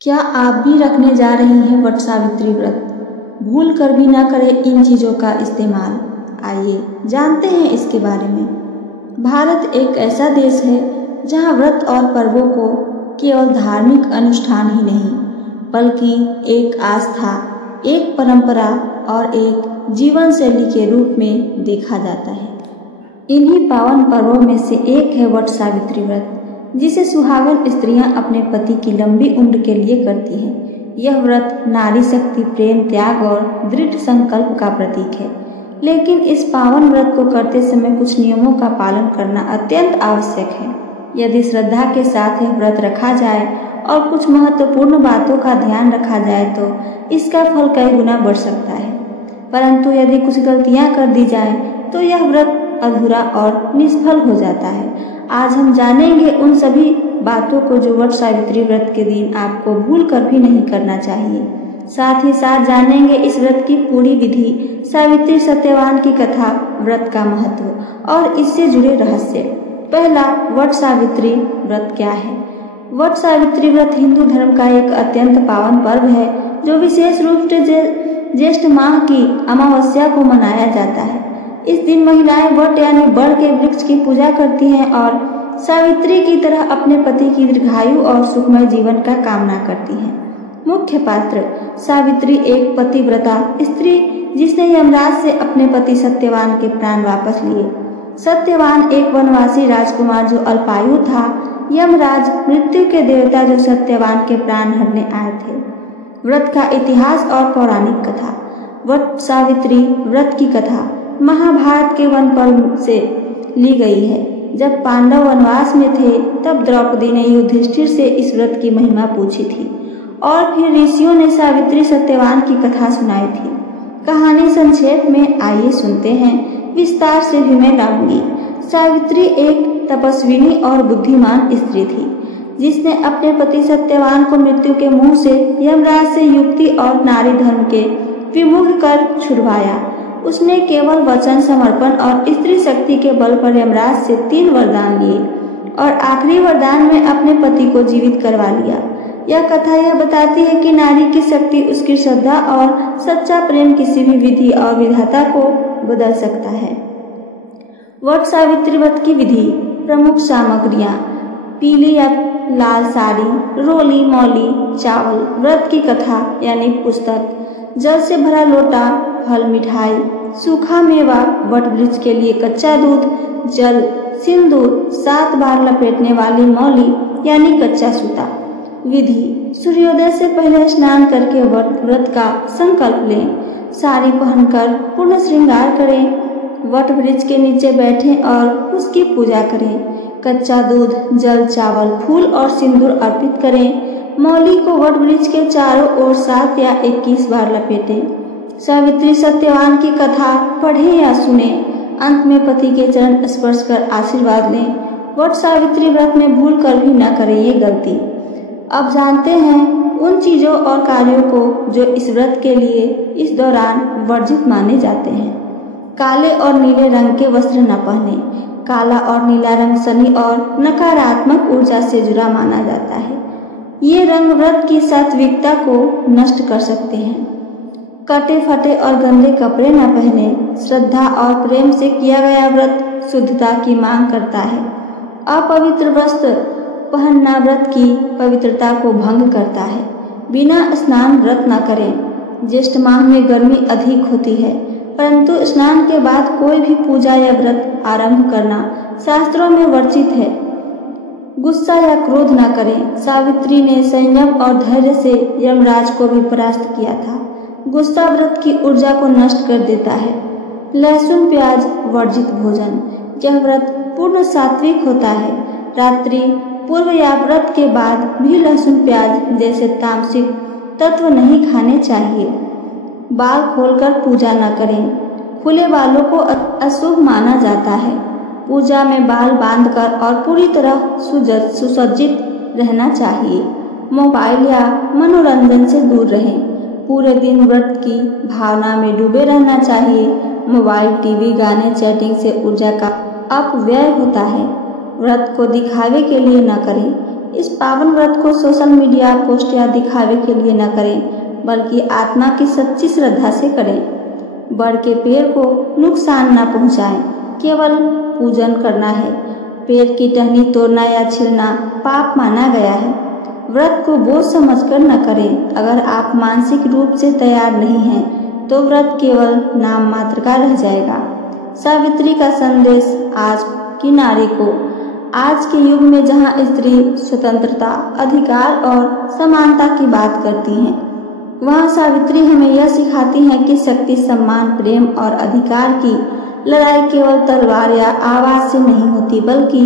क्या आप भी रखने जा रही हैं वट सावित्री व्रत? भूल कर भी ना करें इन चीज़ों का इस्तेमाल। आइए जानते हैं इसके बारे में। भारत एक ऐसा देश है जहां व्रत और पर्वों को केवल धार्मिक अनुष्ठान ही नहीं बल्कि एक आस्था, एक परंपरा और एक जीवन शैली के रूप में देखा जाता है। इन्हीं पावन पर्वों में से एक है वट सावित्री व्रत, जिसे सुहागन स्त्रियां अपने पति की लंबी उम्र के लिए करती हैं। यह व्रत नारी शक्ति, प्रेम, त्याग और दृढ़ संकल्प का प्रतीक है। लेकिन इस पावन व्रत को करते समय कुछ नियमों का पालन करना अत्यंत आवश्यक है। यदि श्रद्धा के साथ यह व्रत रखा जाए और कुछ महत्वपूर्ण बातों का ध्यान रखा जाए तो इसका फल कई गुना बढ़ सकता है। परंतु यदि कुछ गलतियां कर दी जाए तो यह व्रत अधूरा और निष्फल हो जाता है। आज हम जानेंगे उन सभी बातों को जो वट सावित्री व्रत के दिन आपको भूल कर भी नहीं करना चाहिए। साथ ही साथ जानेंगे इस व्रत की पूरी विधि, सावित्री सत्यवान की कथा, व्रत का महत्व और इससे जुड़े रहस्य। पहला, वट सावित्री व्रत क्या है? वट सावित्री व्रत हिंदू धर्म का एक अत्यंत पावन पर्व है जो विशेष रूप से ज्येष्ठ माह की अमावस्या को मनाया जाता है। इस दिन महिलाएं वट यानी बड़ के वृक्ष की पूजा करती हैं और सावित्री की तरह अपने पति की दीर्घायु और सुखमय जीवन का कामना करती हैं। मुख्य पात्र: सावित्री एक पतिव्रता स्त्री जिसने यमराज से अपने पति सत्यवान के प्राण वापस लिए। सत्यवान एक वनवासी राजकुमार जो अल्पायु था। यमराज मृत्यु के देवता जो सत्यवान के प्राण हरने आए थे। व्रत का इतिहास और पौराणिक कथा। वट सावित्री व्रत की कथा महाभारत के वन पर्व से ली गई है। जब पांडव वनवास में थे तब द्रौपदी ने युधिष्ठिर से इस व्रत की महिमा पूछी थी और फिर ऋषियों ने सावित्री सत्यवान की कथा सुनाई थी। कहानी संक्षेप में आइए सुनते हैं, विस्तार से भी मैं लाऊंगी। सावित्री एक तपस्विनी और बुद्धिमान स्त्री थी जिसने अपने पति सत्यवान को मृत्यु के मुंह से, यमराज से युक्ति और नारी धर्म के विमुख कर छुड़वाया। उसने केवल वचन, समर्पण और स्त्री शक्ति के बल पर यमराज से 3 वरदान लिए और आखिरी वरदान में अपने पति को जीवित करवा लिया। यह कथा यह बताती है कि नारी की शक्ति, उसकी श्रद्धा और सच्चा प्रेम किसी भी विधि और विधाता को बदल सकता है। वट सावित्री व्रत की विधि। प्रमुख सामग्रियां: पीली या लाल साड़ी, रोली, मौली, चावल। व्रत की कथा यानी पुस्तक। जल से भरा लोटा, फल, मिठाई, सूखा मेवा, वट वृक्ष के लिए कच्चा दूध, जल, सिंदूर, 7 बार लपेटने वाली मौली यानी कच्चा सूता। विधि: सूर्योदय से पहले स्नान करके व्रत का संकल्प लें। साड़ी पहनकर पूर्ण श्रृंगार करें। वट वृक्ष के नीचे बैठें और उसकी पूजा करें। कच्चा दूध, जल, चावल, फूल और सिंदूर अर्पित करें। मौली को वट वृक्ष के चारों ओर 7 या 21 बार लपेटें। सावित्री सत्यवान की कथा पढ़ें या सुने। अंत में पति के चरण स्पर्श कर आशीर्वाद लें। वट सावित्री व्रत में भूल कर भी न करें ये गलती। अब जानते हैं उन चीजों और कार्यों को जो इस व्रत के लिए इस दौरान वर्जित माने जाते हैं। काले और नीले रंग के वस्त्र न पहने। काला और नीला रंग शनि और नकारात्मक ऊर्जा से जुड़ा माना जाता है। ये रंग व्रत की सात्विकता को नष्ट कर सकते हैं। कटे फटे और गंदे कपड़े न पहने। श्रद्धा और प्रेम से किया गया व्रत शुद्धता की मांग करता है। अपवित्र वस्त्र पहनना व्रत की पवित्रता को भंग करता है। बिना स्नान व्रत न करें। ज्येष्ठ माह में गर्मी अधिक होती है, परंतु स्नान के बाद कोई भी पूजा या व्रत आरंभ करना शास्त्रों में वर्जित है। गुस्सा या क्रोध न करें। सावित्री ने संयम और धैर्य से यमराज को भी परास्त किया था। गुस्सा व्रत की ऊर्जा को नष्ट कर देता है। लहसुन प्याज वर्जित भोजन। यह व्रत पूर्ण सात्विक होता है। रात्रि पूर्व या व्रत के बाद भी लहसुन प्याज जैसे तामसिक तत्व नहीं खाने चाहिए। बाल खोलकर पूजा न करें। खुले बालों को अशुभ माना जाता है। पूजा में बाल बांधकर और पूरी तरह सुसज्जित रहना चाहिए। मोबाइल या मनोरंजन से दूर रहें। पूरे दिन व्रत की भावना में डूबे रहना चाहिए। मोबाइल, टीवी, गाने, चैटिंग से ऊर्जा का अपव्यय होता है। व्रत को दिखावे के लिए न करें। इस पावन व्रत को सोशल मीडिया पोस्ट या दिखावे के लिए न करें, बल्कि आत्मा की सच्ची श्रद्धा से करें। बड़ के पेड़ को नुकसान न पहुंचाएं, केवल पूजन करना है। पेड़ की टहनी तोड़ना या छीलना पाप माना गया है। व्रत को बोझ समझकर न करें। अगर आप मानसिक रूप से तैयार नहीं हैं, तो व्रत केवल नाम मात्र का रह जाएगा। सावित्री का संदेश आज की नारी को। आज के युग में जहां स्त्री स्वतंत्रता, अधिकार और समानता की बात करती हैं, वहां सावित्री हमें यह सिखाती हैं कि शक्ति, सम्मान, प्रेम और अधिकार की लड़ाई केवल तलवार या आवाज से नहीं होती, बल्कि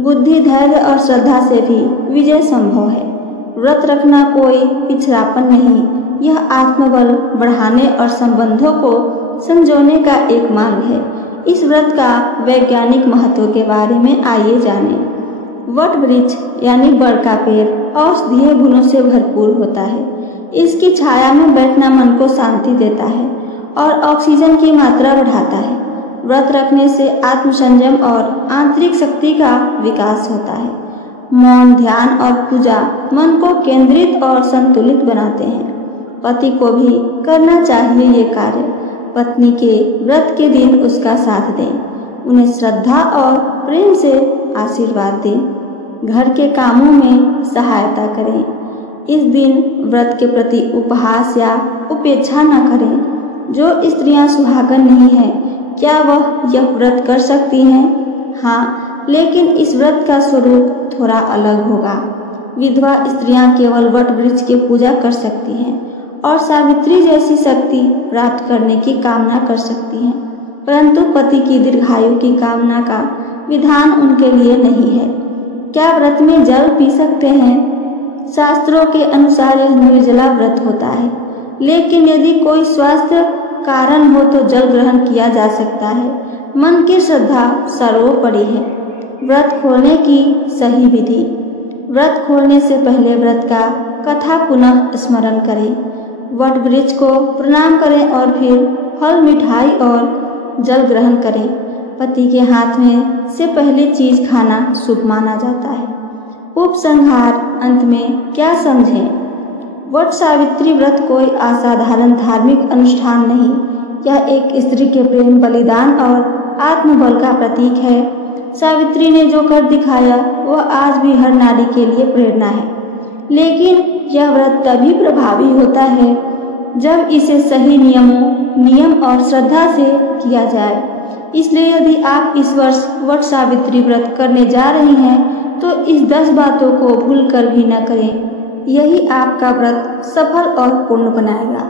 बुद्धि, धैर्य और श्रद्धा से भी विजय संभव है। व्रत रखना कोई पिछड़ापन नहीं, यह आत्मबल बढ़ाने और संबंधों को संजोने का एक मार्ग है। इस व्रत का वैज्ञानिक महत्व के बारे में आइए जानें। वट वृक्ष यानी बड़ का पेड़ औषधीय गुणों से भरपूर होता है। इसकी छाया में बैठना मन को शांति देता है और ऑक्सीजन की मात्रा बढ़ाता है। व्रत रखने से आत्मसंयम और आंतरिक शक्ति का विकास होता है। मौन, ध्यान और पूजा मन को केंद्रित और संतुलित बनाते हैं। पति को भी करना चाहिए ये कार्य। पत्नी के व्रत के दिन उसका साथ दें, उन्हें श्रद्धा और प्रेम से आशीर्वाद दें। घर के कामों में सहायता करें। इस दिन व्रत के प्रति उपहास या उपेक्षा न करें। जो स्त्रियां सुहागन नहीं हैं, क्या वह यह व्रत कर सकती हैं? हाँ, लेकिन इस व्रत का स्वरूप थोड़ा अलग होगा। विधवा स्त्रियां केवल वट वृक्ष की पूजा कर सकती हैं और सावित्री जैसी शक्ति प्राप्त करने की कामना कर सकती हैं, परंतु पति की दीर्घायु की कामना का विधान उनके लिए नहीं है। क्या व्रत में जल पी सकते हैं? शास्त्रों के अनुसार यह निर्जला व्रत होता है, लेकिन यदि कोई स्वास्थ्य कारण हो तो जल ग्रहण किया जा सकता है। मन की श्रद्धा सर्वोपरि है। व्रत खोलने की सही विधि। व्रत खोलने से पहले व्रत का कथा पुनः स्मरण करें। वट वृक्ष को प्रणाम करें और फिर फल, मिठाई और जल ग्रहण करें। पति के हाथ में से पहली चीज खाना शुभ माना जाता है। उपसंहार, अंत में क्या समझें? वट सावित्री व्रत कोई असाधारण धार्मिक अनुष्ठान नहीं, यह एक स्त्री के प्रेम, बलिदान और आत्मबल का प्रतीक है। सावित्री ने जो कर दिखाया वह आज भी हर नारी के लिए प्रेरणा है। लेकिन यह व्रत तभी प्रभावी होता है जब इसे सही नियम और श्रद्धा से किया जाए। इसलिए यदि आप इस वर्ष वट सावित्री व्रत करने जा रही हैं, तो इस 10 बातों को भूल कर भी न करें। यही आपका व्रत सफल और पूर्ण बनाएगा।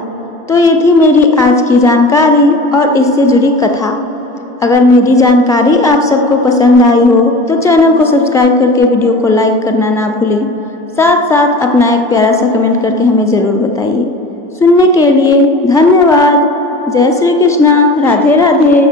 तो ये थी मेरी आज की जानकारी और इससे जुड़ी कथा। अगर मेरी जानकारी आप सबको पसंद आई हो तो चैनल को सब्सक्राइब करके वीडियो को लाइक करना ना भूलें। साथ साथ अपना एक प्यारा सा कमेंट करके हमें ज़रूर बताइए। सुनने के लिए धन्यवाद। जय श्री कृष्णा। राधे राधे।